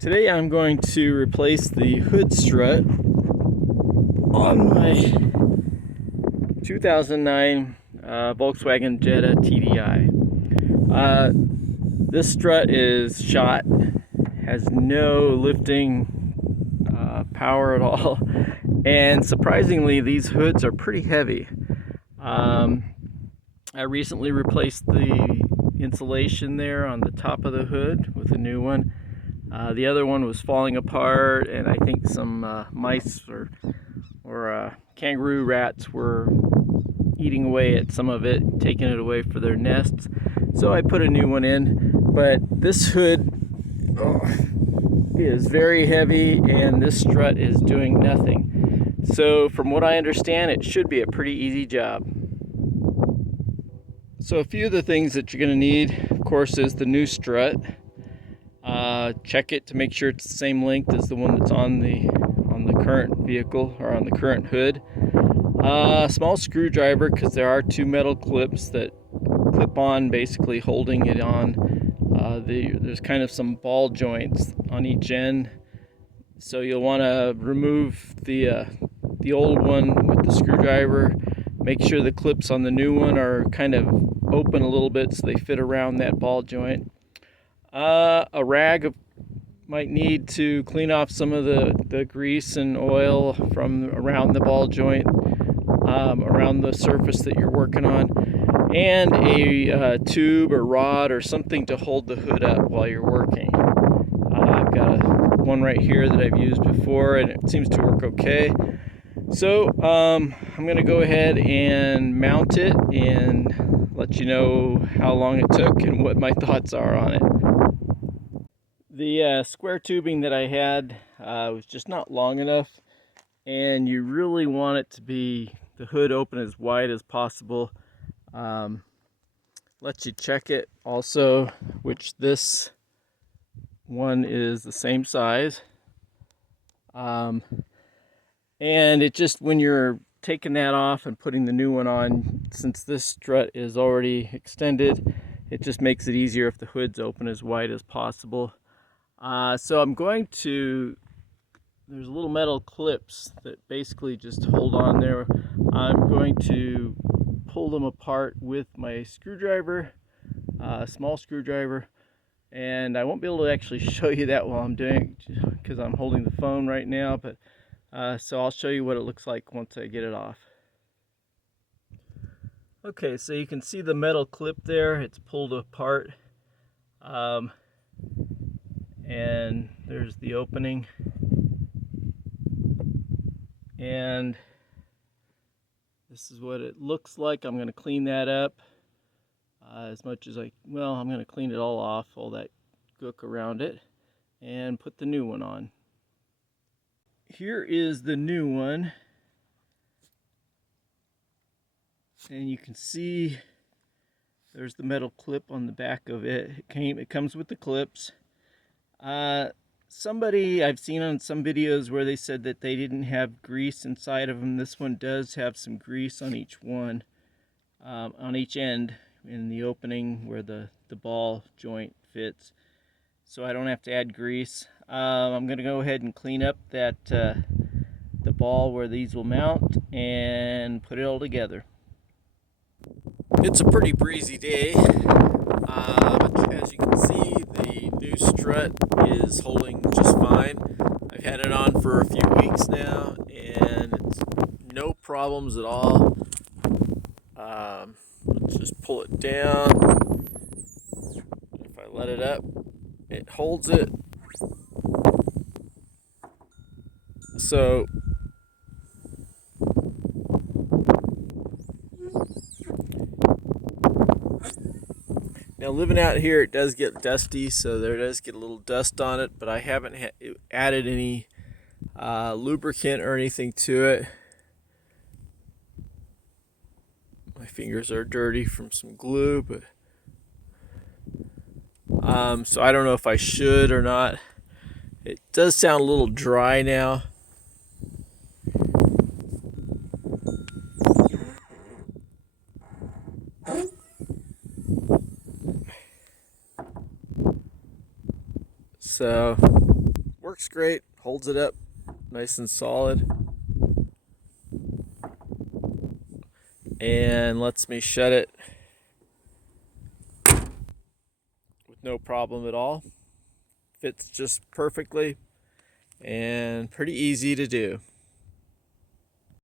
Today I'm going to replace the hood strut on my 2009 Volkswagen Jetta TDI. This strut is shot, has no lifting power at all, and surprisingly these hoods are pretty heavy. I recently replaced the insulation there on the top of the hood with a new one. The other one was falling apart, and I think some mice or kangaroo rats were eating away at some of it, taking it away for their nests. So I put a new one in, but this hood is very heavy and this strut is doing nothing. So from what I understand, it should be a pretty easy job. So a few of the things that you're going to need, of course, is the new strut. Check it to make sure it's the same length as the one that's on the current vehicle or on the current hood. Small screwdriver, because there are two metal clips that clip on, basically holding it on. There's kind of some ball joints on each end, so you'll want to remove the old one with the screwdriver. Make sure the clips on the new one are kind of open a little bit so they fit around that ball joint. A rag might need to clean off some of the grease and oil from around the ball joint, around the surface that you're working on, and a tube or rod or something to hold the hood up while you're working. I've got one right here that I've used before and it seems to work okay. So I'm going to go ahead and mount it and let you know how long it took and what my thoughts are on it. The square tubing that I had was just not long enough, and you really want it to be the hood open as wide as possible. Let you check it also, which this one is the same size. And it just, when you're taking that off and putting the new one on, since this strut is already extended, it just makes it easier if the hood's open as wide as possible. So I'm going to, there's little metal clips that basically just hold on there. I'm going to pull them apart with my screwdriver, small screwdriver, and I won't be able to actually show you that while I'm doing it because I'm holding the phone right now, but so I'll show you what it looks like once I get it off. Okay, so you can see the metal clip there, it's pulled apart. And there's the opening, and this is what it looks like. I'm going to clean that up as much as I'm going to clean it all off, all that gook around it, and put the new one on. Here is the new one, and you can see there's the metal clip on the back of it. It comes with the clips. Somebody I've seen on some videos where they said that they didn't have grease inside of them. This one does have some grease on each one, on each end in the opening where the ball joint fits, so I don't have to add grease. I'm going to go ahead and clean up that the ball where these will mount and put it all together. It's a pretty breezy day. As you can see, the new strut is holding just fine. I've had it on for a few weeks now and it's no problems at all. Let's just pull it down. If I let it up, it holds it. So now, living out here, it does get dusty, so there does get a little dust on it, but I haven't added any lubricant or anything to it. My fingers are dirty from some glue, but so I don't know if I should or not. It does sound a little dry now. So works great, holds it up nice and solid, and lets me shut it with no problem at all. Fits just perfectly and pretty easy to do.